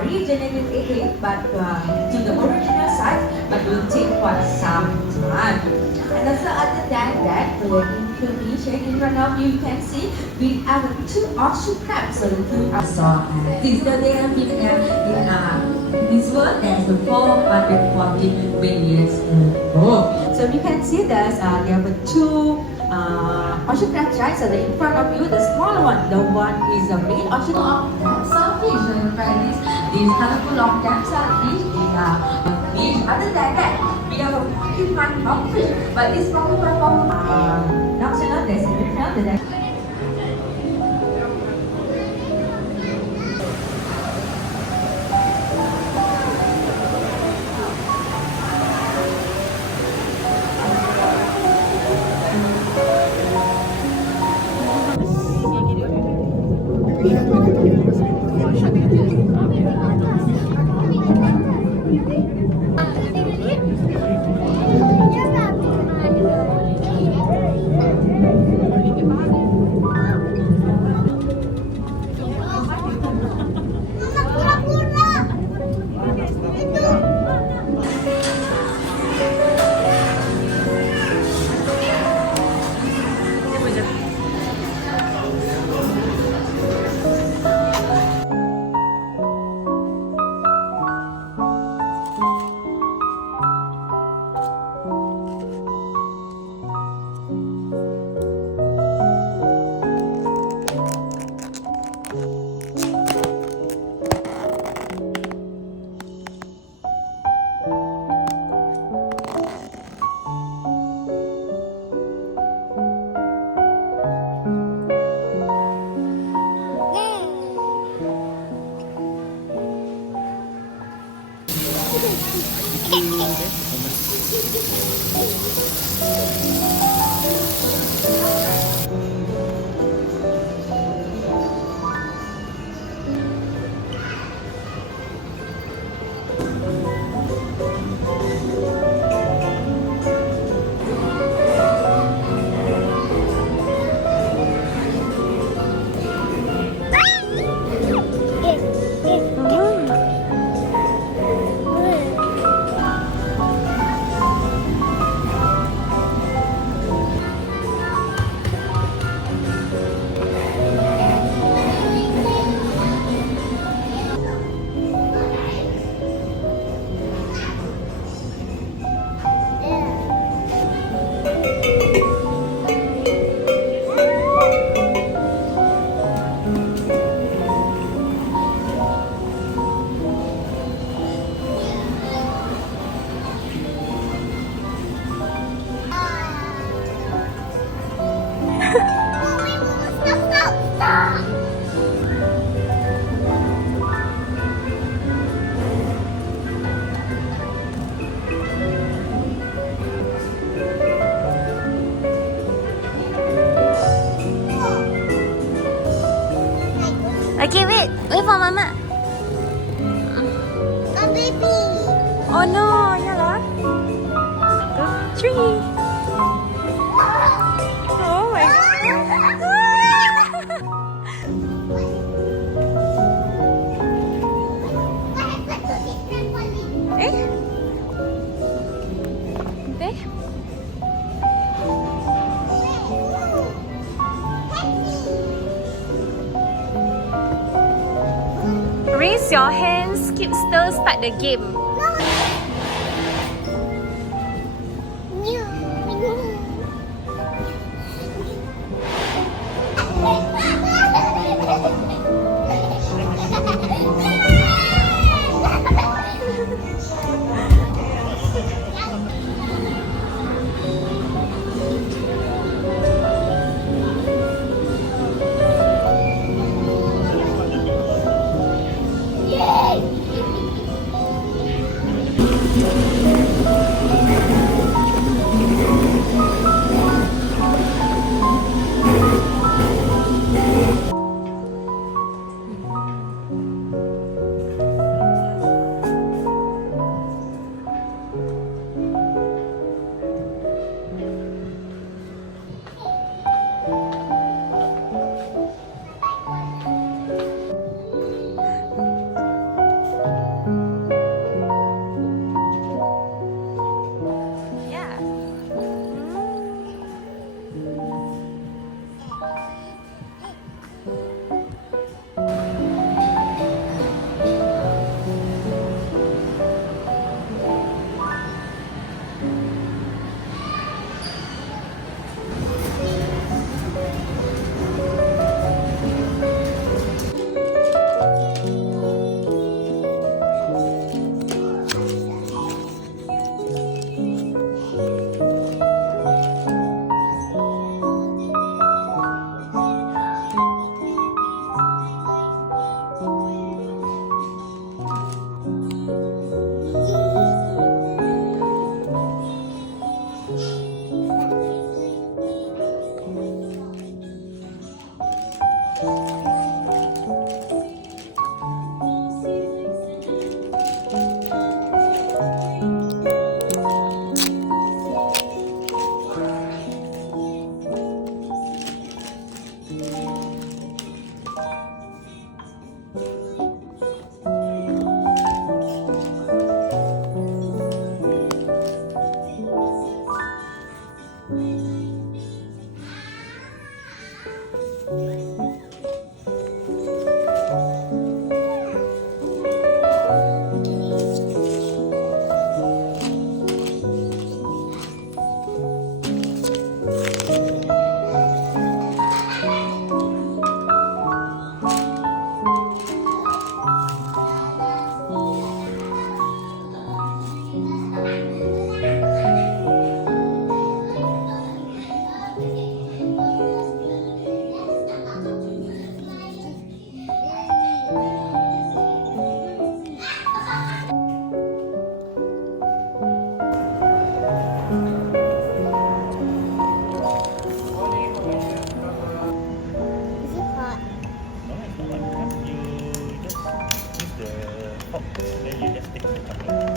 Regenerate again, but to the original size, but will take quite some time. And also other than that, in Indonesia, in front of you, you can see we have two ocean crabs. So the two are saw. Since they have been in this world, there's the 440 million years ago. So you can see there's there are two ocean crabs, right? So in front of you, the smaller one, the one is the main ocean of starfish. So you find these colorful of them starfish in beach. Other than that, we have a pretty fun of fish, but it's probably from national destination. Okay, wait for mama. A baby. Oh no, yalah. The tree. Oh my god. Eh? Eh? Raise your hands, skip still, start the game. No, it's not like that. You just use the fork, then you just take the chocolate.